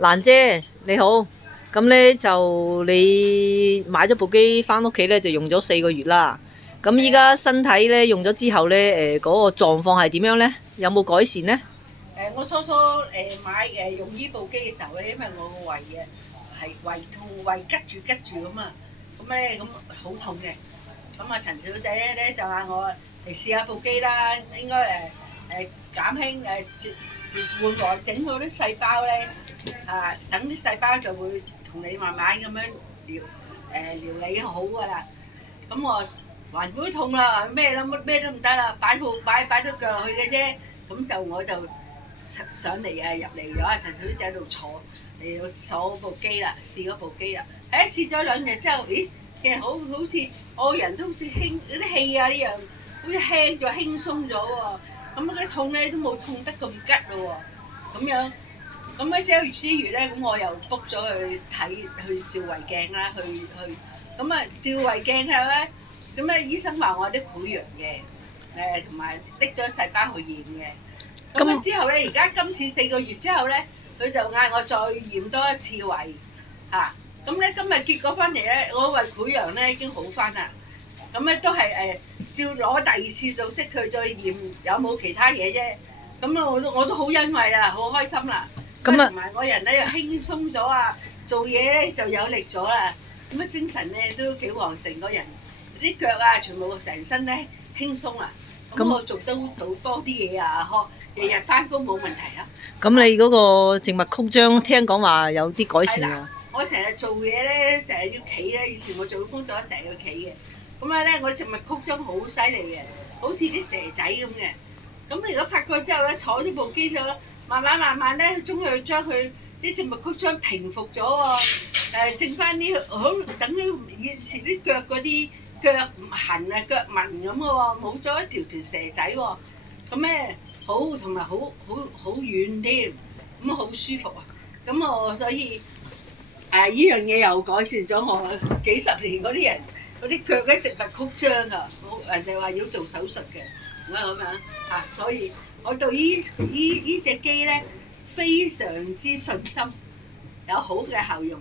蘭姐你好，咁咧就你買咗部機翻屋企咧，就用咗4個月啦。咁依家身體咧用咗之後咧，嗰個狀況係點樣咧？有冇改善咧？我初初買用呢部機嘅時候咧，因為我個胃係胃痛，胃吉住咁啊，咁好痛嘅。咁啊陳小姐咧就嗌我嚟試下部機啦，應該減輕緩和整好啲細胞咧等啲細胞就會同你慢慢咁樣療理好噶啦。咁我還會痛啦，咩都唔得啦，擺咗腳落去嘅啫。咁我就上嚟入嚟咗陳小姐喺度嚟到坐部機啦，試嗰部機啦。試咗2日之後，咦，其實好似我個人都好似輕嗰啲氣呢樣，好似輕咗輕鬆咗喎。咁嗰啲痛咧都冇痛得咁吉咯喎。咁樣咁喺11月之餘咧，咁我又 book 咗去照胃鏡啦，咁啊照胃鏡之後咧，咁咧醫生話我有啲潰瘍嘅，同埋積咗細胞去驗嘅。咁之後咧，而家今次4個月之後咧，佢就嗌我再驗多一次胃嚇。咁咧今日結果翻嚟咧，我胃潰瘍咧已經好翻啦。咁咧都係照攞第2次組織佢再驗有冇其他嘢啫。咁啊我都好欣慰啦，好開心啦。咁啊同埋我人咧又輕鬆咗啊，做嘢咧就有力咗啦。咁啊精神咧都幾旺盛，個人啲腳啊全部成身咧輕鬆啦。咁我做到多啲嘢啊，日日翻工冇問題啦。咁你嗰個靜脈曲張聽講話有啲改善啊？我成日做嘢咧，成日要企咧。以前我做工作成日要企嘅。咁啊咧，我靜脈曲張好犀利嘅，好似啲蛇仔咁嘅。咁如果發覺之後咧，坐咗部機之後咧，慢慢咧，終於將佢啲靜脈曲張平復咗喎。剩翻啲好等於以前啲腳嗰啲腳痕啊、腳紋咁嘅喎，冇咗一條蛇仔喎。咁咧好同埋好軟添，咁好舒服啊！咁我所以呢樣嘢又改善咗我幾十年嗰啲人嗰啲腳嘅靜脈曲張啊！人哋話要做手術嘅，咁樣所以我對呢隻機咧非常之信心，有好嘅效用。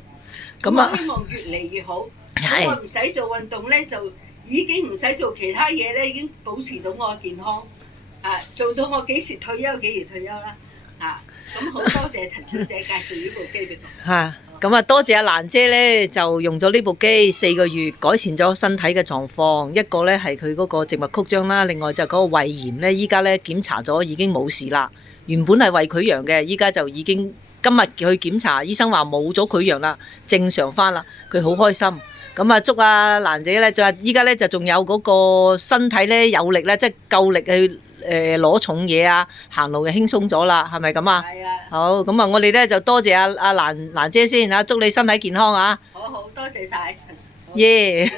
咁我希望越嚟越好。我唔使做運動咧，就已經唔使做其他嘢咧，已經保持到我嘅健康。做到我幾時退休啦。咁好多謝陳小姐介紹呢部機俾我。咁啊多謝阿蘭姐咧，就用咗呢部機4個月，改善咗身體嘅狀況。一個咧係佢嗰個靜脈曲張啦，另外就嗰個胃炎咧，依家咧檢查咗已經冇事啦。原本係胃潰瘍嘅，依家就已經今日去檢查，醫生話冇咗潰瘍啦，正常翻啦，佢好開心。咁啊祝阿蘭姐咧就依家咧就仲有嗰個身體咧有力咧，即係夠力去攞重嘢啊，行路就輕鬆咗啦，係咪咁啊？係啊。好，咁啊，我哋咧就多謝阿蘭姐先嚇，祝你身體健康啊！好多謝晒。耶！